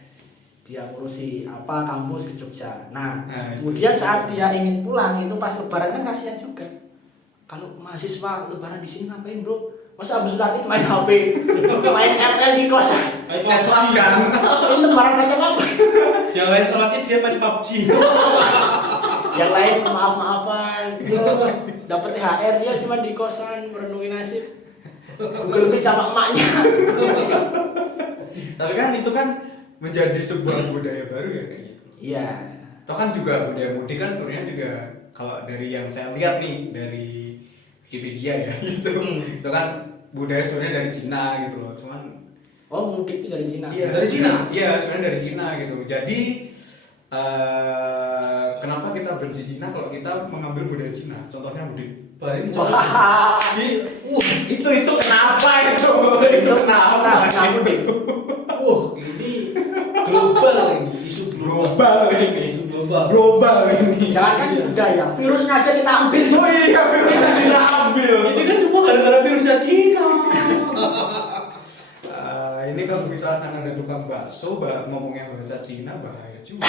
dia ngurusi apa kampus ke Jogja. Nah, kemudian saat dia ingin pulang itu pas lebaran kan kasihan juga. Kalau mahasiswa lebaran di sini ngapain bro? Masa habis lagi main HP, main ML di kosan. Kelas kan. Ini lebaran macam apa? Yang lain sholatnya dia main PUBG. Yang lain maaf-maafan, dapat THR dia cuma di kosan merenungi nasib. Google Meet sama emaknya. Tapi kan itu kan menjadi sebuah budaya baru ya kayak gitu. Iya. Toh kan juga budaya mudik kan sebenarnya juga kalau dari yang saya lihat nih dari Wikipedia ya gitu. Itu kan budaya sebenarnya dari Cina gitu loh. Cuman Mudik itu dari Cina. iya, Dari Cina? Iya, sebenarnya dari Cina gitu. Jadi kenapa kita benci Cina kalau kita mengambil budaya Cina? Contohnya mudik. Baik, Wah, itu kenapa itu? Itu kenapa? Kenapa mudik? ini global ini, isu Global ini. isu global. Global ini. Jangan kan budaya, virusnya aja kita ambil. Oh iya, virusnya kita ambil. Ini kan semua gara-gara virusnya Cina. Ini kalau misalkan ada tukang bakso ngomongnya bahasa Cina bahaya juga.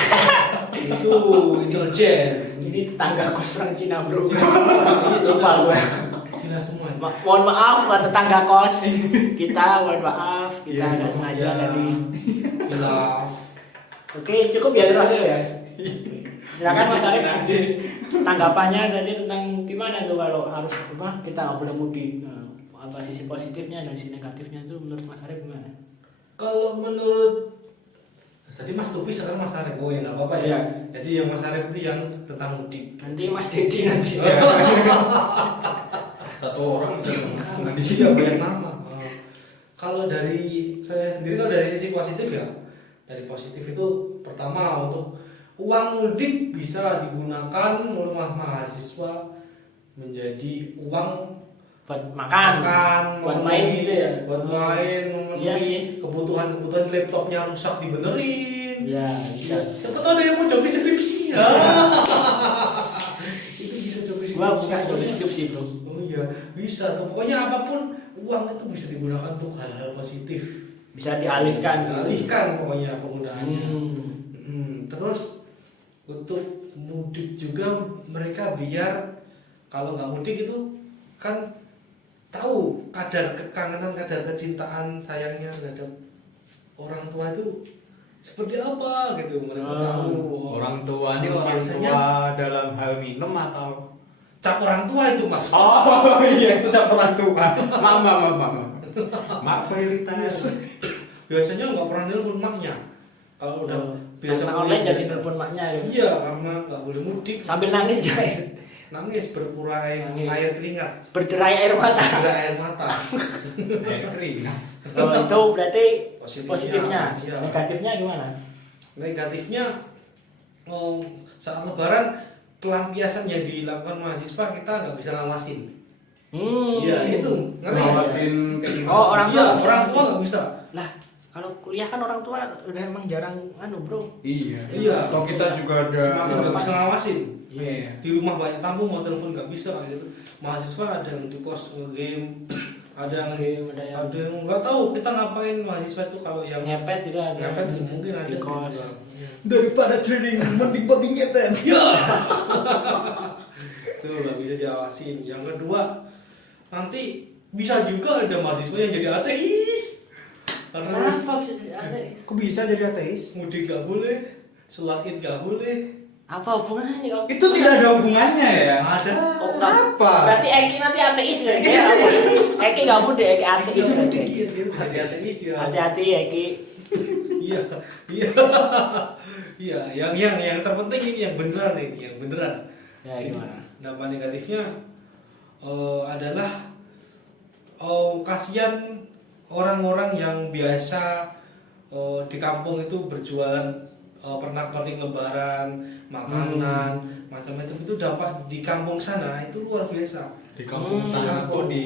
Itu intelijen. Ini tetangga kos orang Cina bro. Ini Lupa gue. Cina semua. Mohon maaf buat tetangga kos kita, mohon maaf kita Iya, nggak sengaja iya. tadi. Gila. Oke, cukup ya terakhir ya. Silakan Mas Arif tanggapannya tadi tentang gimana tuh kalau harus apa kita nggak boleh mudik. Nah, apa sisi positifnya dan sisi negatifnya itu menurut Mas Arif gimana? Kalau menurut tadi Mas Tupi sekarang Mas Arif, oh ya nggak apa-apa ya. Iya. Jadi yang Mas Arif itu yang tentang mudik. Nanti Mas Dedi nanti. Satu orang bisa ngomong di sini. Iya banyak nama. Kalau dari saya sendiri kalau dari sisi positif ya, dari positif itu pertama untuk uang mudik bisa digunakan oleh mahasiswa menjadi uang Buat makan, buat main memenuhi- gitu ya. buat main memenuhi Iya sih. kebutuhan laptopnya rusak dibenerin. Ya, bisa. Siapa tahu ada yang mau joki skripsi ya. Itu bisa joki skripsi. Gua bukan joki skripsi bro. Oh iya, bisa tuh. Pokoknya apapun uang itu bisa digunakan untuk hal-hal positif. Bisa dialihkan. Dialihkan pokoknya penggunaannya. Terus untuk mudik juga mereka biar kalau nggak mudik itu kan tahu kadar kekangenan, kadar kecintaan sayangnya terhadap orang tua itu seperti apa gitu mereka tahu. Orang tua ini orang Biasanya- tua dalam hal minum atau Cap orang tua itu mas. oh iya itu sama orang tua. Mak prioritas. Biasanya nggak pernah telepon maknya. Kalau udah biasa Karena kuliah online jadi biasa. telepon maknya ya. Iya karena nggak boleh mudik. Sambil nangis guys. Nangis berkurai Nangis. air keringat, Berderai air mata. ada air mata. Keringat. Oh, itu berarti Positifnya, positifnya. iya. Negatifnya gimana? Negatifnya saat lebaran pelampiasan yang dilakukan mahasiswa kita nggak bisa ngawasin. Iya itu ngeri. Ngawasin kayak gimana? Oh, orang Iya, tua nggak bisa orang tua ngawasin. nggak bisa. Lah, kalau kuliah kan orang tua udah emang jarang bro. Iya. Iya. Kalau kita juga ada Semakin nggak bisa ngawasin. Iya. Di rumah banyak tamu mau telepon nggak bisa gitu. Mahasiswa ada yang di kos game, ada yang Game, ada yang nggak tahu kita ngapain mahasiswa itu kalau yang ngepet juga ada. ngepet mungkin ada di kos. juga. Daripada training mending babi nyetet. Ya. Itu nggak bisa diawasin. Yang kedua, nanti bisa juga ada mahasiswa yang jadi ateis. Karena Kenapa bisa ada? Kok bisa jadi ateis? mudik gak boleh, sholat id gak boleh. Apa hubungannya kok? Itu tidak ada hubungannya ya. Ada. Oh, enggak. Apa? Berarti Eki nanti ateis ya? Eki nggak mudik, Eki ateis Dia berarti. mudik dia jadi ateis dia. Hati-hati Eki. Iya, iya. Iya, yang terpenting ini yang beneran ini, yang beneran. Ya gimana? Dampak negatifnya adalah kasihan orang-orang yang biasa di kampung itu berjualan pernak-pernik lebaran, makanan, macam-macam itu dampak di kampung sana itu luar biasa. Di kampung sana tuh di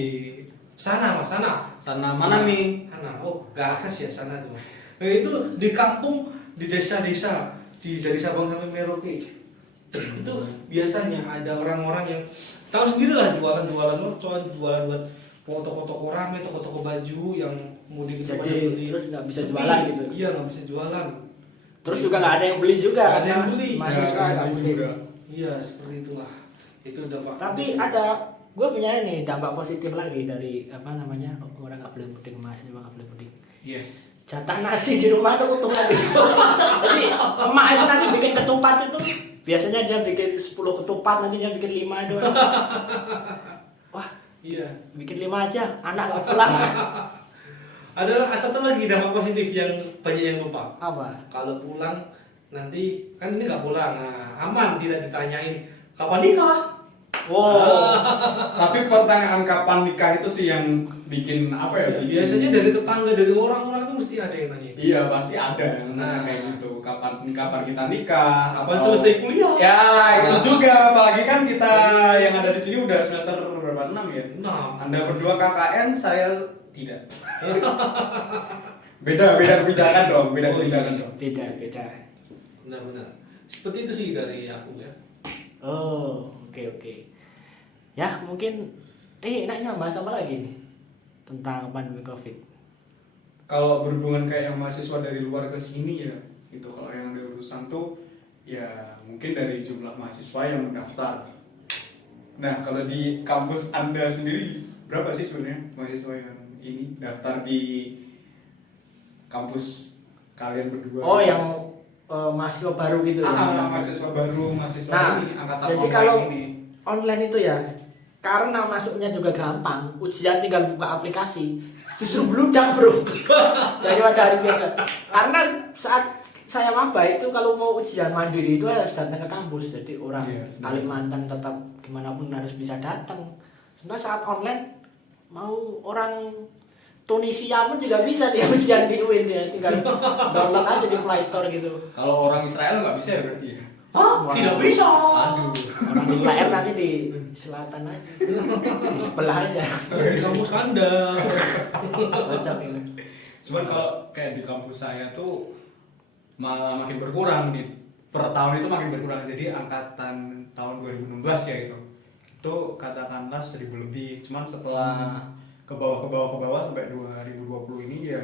Sana mas, sana mana nih? sana. Oh, gak akses ya sana tuh mas. Itu di kampung, di desa-desa, dari Sabang sampai Merauke. Itu biasanya ada orang-orang yang tahu sendiri lah jualan-jualan mercon, jualan buat toko-toko rame, toko-toko baju yang mudik itu pada Jadi beli. terus nggak bisa Sepi. jualan gitu. Iya, nggak bisa jualan. Terus juga nggak ada yang beli juga. Nggak ada yang karena beli. Mahasiswa Nggak ada nggak yang beli. juga. Iya, seperti itulah. Itu dampak. Tapi ada, gue punya ini dampak positif lagi dari apa namanya orang nggak boleh mudik, mahasiswa nggak boleh mudik. Yes. Jatah nasi di rumah tuh utuh lagi. Jadi emak itu nanti bikin ketupat itu biasanya dia bikin 10 ketupat, nanti dia bikin 5 doang. Wah, Iya. bikin 5 aja, anak nggak pulang. Adalah satu lagi dampak positif yang banyak yang lupa. Apa? Kalau pulang nanti kan ini nggak pulang, nah, aman tidak ditanyain kapan nikah. Wow. Tapi pertanyaan kapan nikah itu sih yang bikin apa ya? Bikin- Biasanya dari tetangga, dari orang-orang tuh mesti ada yang nanya. Iya pasti ada yang Nah. kayak gitu. Kapan kita nikah? Kapan atau- selesai kuliah? Ya itu juga. Apalagi kan kita yang ada di sini udah semester berapa 6 ya. Nah, Anda berdua KKN, saya tidak. Beda kebijakan dong. Beda Oh, kebijakan iya. dong. Beda. benar-benar. Seperti itu sih dari aku ya. Oh, oke. Ya, mungkin enaknya bahas apa lagi nih tentang pandemi Covid. Kalau berhubungan kayak yang mahasiswa dari luar ke sini ya, itu kalau yang ada urusan tuh ya mungkin dari jumlah mahasiswa yang mendaftar. Nah, kalau di kampus Anda sendiri berapa sih sebenarnya mahasiswa yang ini daftar di kampus kalian berdua? Oh, yang mahasiswa baru gitu ya. Mahasiswa baru, mahasiswa Nah, ini angkatan jadi online kalau ini. online itu ya, karena masuknya juga gampang, ujian tinggal buka aplikasi, justru bludak bro daripada hari biasa. Karena saat saya maba itu kalau mau ujian mandiri itu harus datang ke kampus, jadi orang Iya, Kalimantan tetap gimana pun harus bisa datang. Sebenarnya saat online mau orang Tunisia pun juga bisa dia ujian di UIN, ya tinggal download aja di Play Store gitu. Kalau orang Israel nggak bisa ya berarti ya? Hah? Tidak bisa. Aduh. Orang Israel nanti di selatan aja, di sebelah aja. Di kampus Anda. Cocok ini. Cuman kalau kayak di kampus saya tuh malah makin berkurang nih. Per tahun itu makin berkurang. Jadi angkatan tahun 2016 ya itu katakanlah 1000 lebih. Cuman setelah ke bawah sampai 2020 ini ya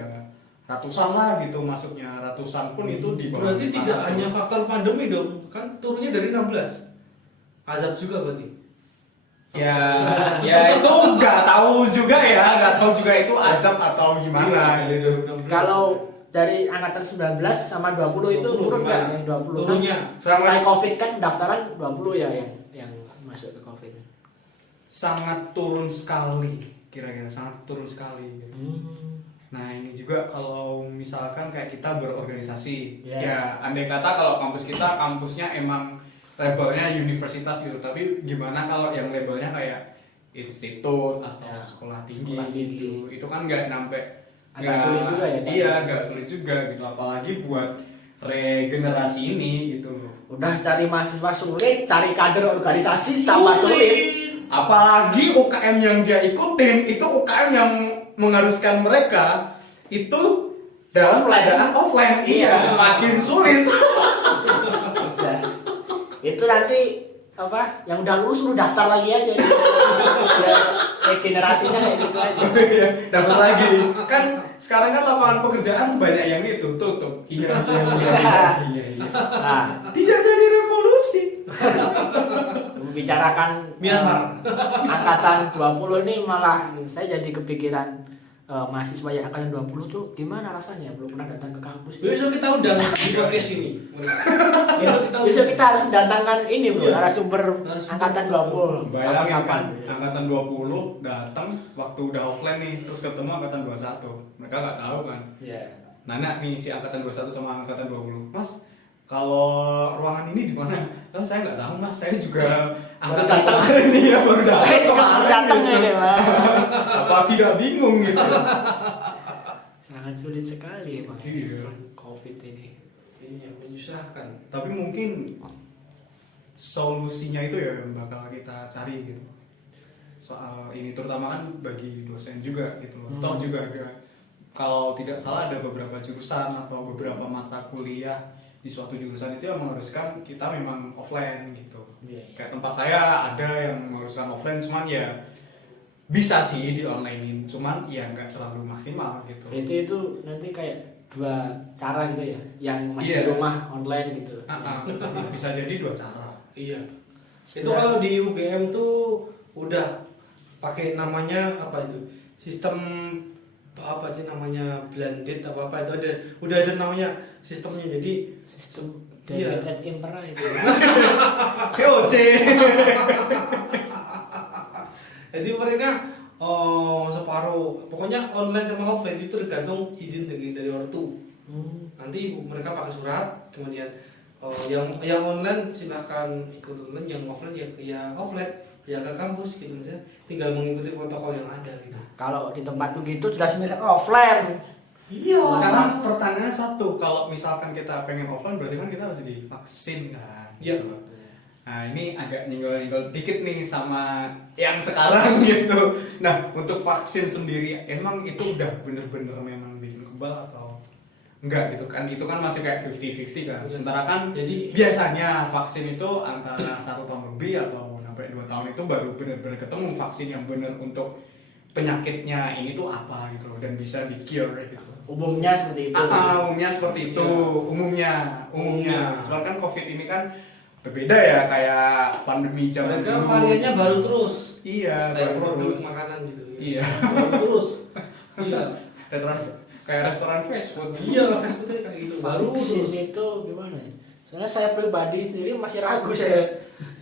ratusan lah gitu masuknya. Ratusan pun itu di bawah. Berarti tidak 500. hanya faktor pandemi dong, kan turunnya dari 16. Azab juga berarti. Ya itu nggak tahu juga itu azab atau gimana gitu. Kalau dari angkatan 19 sama 20 itu 20 turun gimana? nggak? Yang 20 Turunnya. kan mulai Covid kan pendaftaran 20 ya yang masuk ke Covid. Sangat turun sekali, kira-kira sangat turun sekali gitu. Nah ini juga kalau misalkan kayak kita berorganisasi, Yeah. ya andai kata kalau kampusnya emang labelnya universitas gitu, tapi gimana kalau yang labelnya kayak institut atau Ya, sekolah tinggi sekolah tinggi. gitu, itu kan nggak nyampe, Agak sulit juga ya, Pak? Iya, agak sulit juga gitu, apalagi buat regenerasi ini gitu loh. Udah cari mahasiswa sulit, cari kader organisasi tambah sulit. Apalagi UKM yang dia ikutin itu UKM yang mengharuskan mereka itu dalam keadaan offline. Iya, makin sulit. Ya. Itu nanti apa? Yang udah lulus lu daftar lagi aja. Ya, regenerasinya kayak gitu aja. Dapat lagi. Kan sekarang kan lapangan pekerjaan banyak yang itu tutup. Iya. Nah, Tidak jadi revolusi. membicarakan Myanmar. angkatan 20 ini malah saya jadi kepikiran mahasiswa yang angkatan 20 tuh gimana rasanya belum pernah datang ke kampus. Besok kita undang di podcast ini. Besok kita harus mendatangkan ini bro, Iya. narasumber angkatan 20. Bayangin kan Kapan-kapan. angkatan 20 datang waktu udah offline nih, terus ketemu angkatan 21. Mereka nggak tahu kan. Iya. Nanya nih si angkatan 21 sama angkatan 20. Mas, kalau ruangan ini di mana? Oh, saya nggak tahu Mas, saya juga angkatan datang. kemarin nih ya, baru datang. Baru datang ini, Pak. Apa tidak bingung gitu? Sangat sulit sekali emang. Iya. Covid ini. Ini yang menyusahkan. Tapi mungkin solusinya itu ya yang bakal kita cari gitu. Soal ini terutama kan bagi dosen juga gitu loh. Atau juga ada, kalau tidak salah ada beberapa jurusan atau beberapa mata kuliah di suatu jurusan itu yang mengharuskan kita memang offline gitu. Iya, iya. Kayak tempat saya ada yang menguruskan offline, cuman ya bisa sih di onlinein, cuman ya nggak terlalu maksimal gitu. Berarti itu nanti kayak dua cara gitu ya, yang masih Iya. di rumah online gitu. Bisa jadi dua cara. Iya. Itu kalau di UGM tuh udah pakai namanya apa itu? Sistem apa sih namanya, blended apa itu ada, udah ada namanya sistemnya. Jadi Sistem dari iya. Red Impera itu. VOC. Jadi mereka separuh, pokoknya online sama offline itu tergantung izin dari ortu. Nanti mereka pakai surat, kemudian yang online silahkan ikut online, yang offline ya offline, ya ke kampus gitu, misalnya tinggal mengikuti protokol yang ada gitu. Kalau di tempat begitu jelas misalnya offline. Iya. Sekarang pertanyaannya satu, kalau misalkan kita pengen offline berarti kan kita harus divaksin kan? Iya. Gitu. Nah ini agak nyenggol-nyenggol dikit nih sama yang sekarang gitu. Nah untuk vaksin sendiri emang itu udah bener-bener memang bikin kebal atau enggak gitu kan? Itu kan masih kayak 50-50 kan. Sementara kan Jadi biasanya vaksin itu antara 1 tahun lebih atau sampai 2 tahun itu baru bener-bener ketemu vaksin yang bener untuk penyakitnya ini tuh apa gitu loh, dan bisa di cure gitu. Umumnya seperti itu. Umumnya seperti itu. Umumnya. Soalnya kan COVID ini kan berbeda ya, kayak pandemi zaman mereka dulu. variannya baru terus. Iya, Kayak baru produk terus. makanan gitu. Iya. Baru terus. Iya. Kayak restoran fast food. Iya, fast food kayak gitu. Baru Vaksin terus. itu gimana ya? Soalnya saya pribadi sendiri masih ragu saya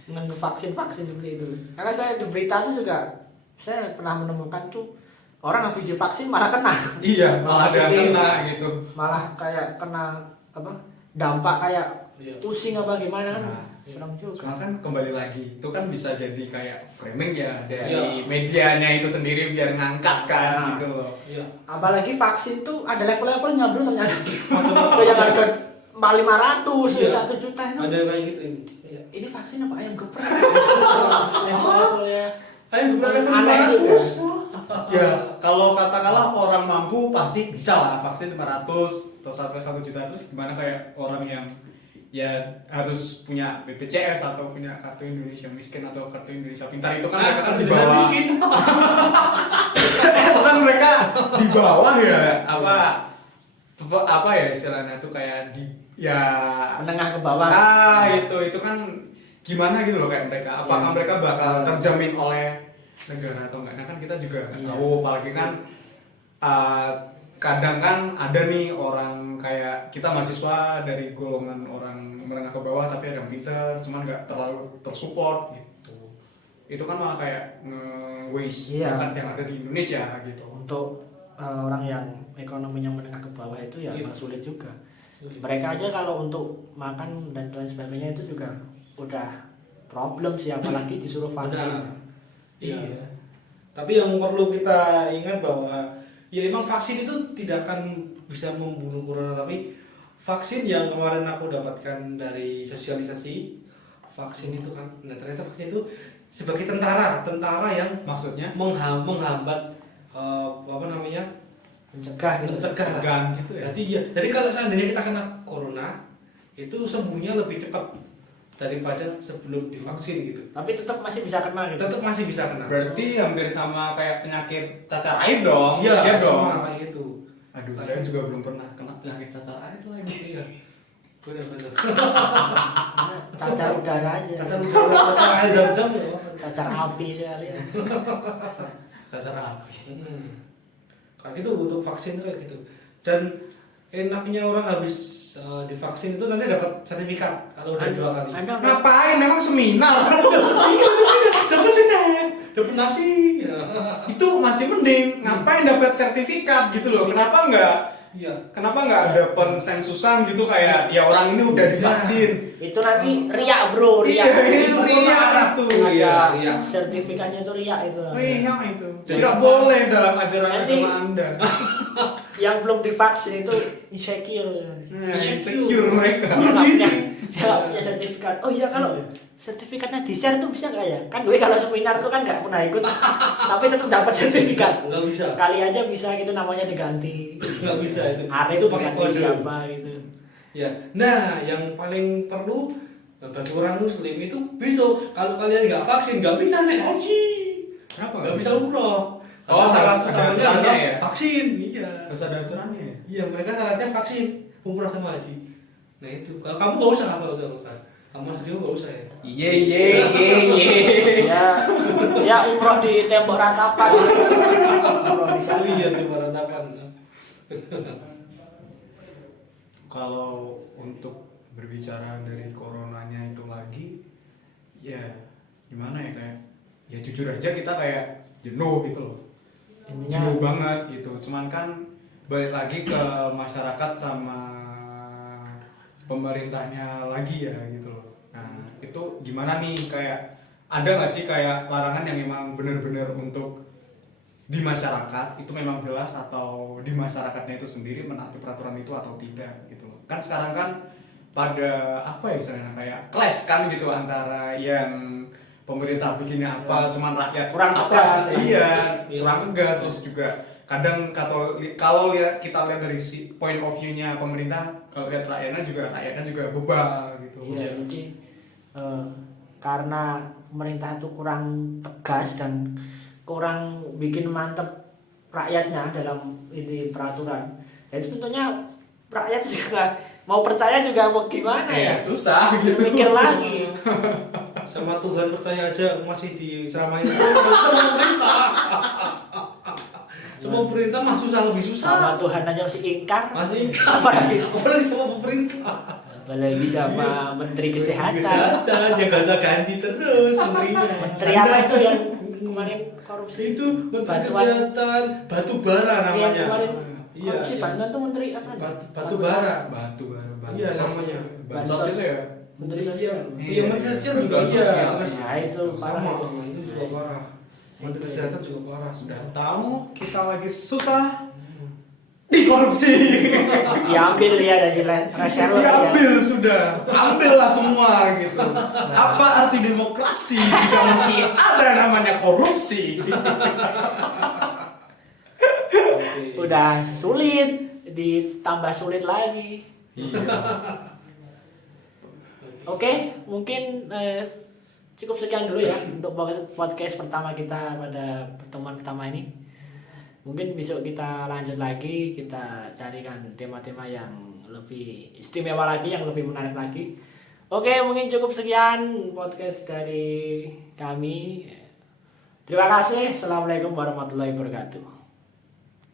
dengan vaksin seperti itu. Karena saya di berita itu juga saya pernah menemukan tuh orang habis divaksin malah kena. Iya, malah ada yang kena gitu. Malah kayak kena apa? Dampak kayak Iya. pusing apa gimana kan? Nah, Serem juga. Cuma kan kembali lagi, itu kan bisa jadi kayak framing ya dari Iya. medianya itu sendiri biar ngangkat kan Nah. gitu loh. Iya. Apalagi vaksin tuh ada level-levelnya bro ternyata. Ada yang harga 500, Iya. 1 juta itu. Ada yang kayak gitu ini. Iya. Ini vaksin apa ayam geprek? Level-levelnya. Ayo bukan level Aneh 400. Ya, kalau katakanlah orang mampu pasti bisa lah vaksin 500 atau sampai 1 juta. Terus gimana kayak orang yang ya harus punya BPJS atau punya kartu Indonesia Miskin atau kartu Indonesia Pintar, itu kan mereka kan di bawah. miskin. Itu kan mereka di bawah ya, apa ya istilahnya tuh kayak di ya Menengah ke bawah. itu kan gimana gitu loh kayak mereka, apakah Ya. mereka bakal terjamin oleh negara atau enggak. Nah kan kita juga nggak Iya. tahu, apalagi kan kadang kan ada nih orang kayak kita mahasiswa dari golongan orang menengah ke bawah tapi ada yang pintar cuman nggak terlalu tersupport gitu. Itu kan malah kayak nge-waste Iya. bakat yang ada di Indonesia gitu. Untuk orang yang ekonominya menengah ke bawah itu ya Iya. sulit juga. Mereka aja kalau untuk makan dan lain sebagainya itu juga udah problem sih, apalagi disuruh vaksin. Benar. Iya. Tapi yang perlu kita ingat bahwa ya emang vaksin itu tidak akan bisa membunuh corona, tapi vaksin yang kemarin aku dapatkan dari sosialisasi vaksin itu kan, nah ternyata vaksin itu sebagai tentara yang Maksudnya menghambat apa namanya, Mencegah gitu. mencegah. tegang gitu ya. Jadi kalau seandainya kita kena corona itu sembuhnya lebih cepat daripada sebelum divaksin gitu. Tapi tetap masih bisa kena gitu. Tetap masih bisa kena. Berarti hampir sama kayak penyakit cacar air dong. Iya dong. sama kayak gitu. Aduh, saya juga belum pernah kena penyakit cacar air lagi. Iya. Benar. Cacar udara aja. Cacar air jam-jam ya. Cacar api sekali. Cacar api. Kayak gitu untuk vaksin kayak gitu. Dan enaknya orang habis divaksin itu nanti dapat sertifikat kalau udah 2 kali. Ada Ngapain? Emang seminar? Iya, dapat snack, dapat nasi. Ya. Itu masih mending. Ngapain dapat sertifikat gitu loh? Kenapa nggak ada konsensusan gitu kayak ya orang ini udah divaksin? itu nanti riak bro, riak. Iya, itu riak itu. Iya, Ada riak. sertifikatnya itu riak itu. Riak itu. Tidak boleh dalam ajaran Nanti- agama Anda. Yang belum divaksin itu insecure. Nah, insecure mereka. Dia nggak punya sertifikat. Oh iya, kalau sertifikatnya di share tuh bisa nggak ya? Kan gue kalau seminar tuh kan nggak pernah ikut, tapi tetap dapat sertifikat. Nggak bisa. Kali aja bisa gitu, namanya diganti. Nggak bisa itu. Hari Itu itu pakai diganti kode. siapa gitu. Ya. Nah, yang paling perlu Nah, bagi orang muslim itu besok kalau kalian nggak vaksin nggak bisa naik haji, Kenapa? nggak bisa umroh. Oh, Karena syarat ada utamanya aturannya adalah ya? vaksin. Iya. Harus ada aturannya ya? Iya, mereka syaratnya vaksin, umroh sama haji. Nah itu, kalau kamu nggak usah, nggak usah. Kamu sendiri nggak usah ya. Iya. Ya, ya umroh di tembok ratapan. Umroh di sana. Iya, di Barantapan. Kalau untuk berbicara dari coronanya itu lagi, ya gimana ya, kayak ya jujur aja kita kayak jenuh gitu loh. Jenuh banget gitu. Cuman kan balik lagi ke masyarakat sama pemerintahnya lagi ya gitu loh. Nah itu gimana nih, kayak ada nggak sih kayak larangan yang memang benar-benar untuk di masyarakat itu memang jelas, atau di masyarakatnya itu sendiri menaati peraturan itu atau tidak gitu loh. Kan sekarang kan pada apa ya istilahnya, kayak clash kan gitu antara yang pemerintah bikinnya apa, cuman rakyat Kurang apa tegas. sih? Iya, kurang tegas. Terus juga kadang kalau kita lihat dari point of view-nya pemerintah, kalau lihat rakyatnya juga bebal gitu. Iya, jadi karena pemerintah itu kurang tegas dan kurang bikin mantep rakyatnya dalam ini peraturan. Jadi tentunya rakyat juga mau percaya juga mau gimana ya? Susah gitu. Mikir lagi. Sama Tuhan percaya aja masih diceramain sama pemerintah. Sama pemerintah mah susah, lebih susah. Sama Tuhan aja masih ingkar. Masih Apalagi apalagi sama pemerintah. apalagi sama Menteri Kesehatan. Kesehatan yang ganti terus menterinya. Menteri apa itu yang kemarin korupsi? Itu Menteri Bantuan. Kesehatan batu bara Yang namanya. kemarin Iya. korupsi Iya. bantuan tuh menteri apa? Batu bara. Bantu Iya, namanya. bansos itu ya. Menteri Iya, sosial. iya Menteri Sosial juga Bantuan iya. sosial. Nah, itu parah Sama, itu. itu juga parah. Menteri Kesehatan juga parah. Sudah tahu kita lagi susah dikorupsi. Diambil ya dari reserve ya. Diambil sudah, ambillah semua gitu. Apa arti demokrasi jika masih ada namanya korupsi? Udah sulit, ditambah sulit lagi. Iya. Oke, mungkin cukup sekian dulu ya untuk podcast pertama kita pada pertemuan pertama ini. Mungkin besok kita lanjut lagi, kita carikan tema-tema yang lebih istimewa lagi, yang lebih menarik lagi. Oke, mungkin cukup sekian podcast dari kami. Terima kasih. Assalamualaikum warahmatullahi wabarakatuh.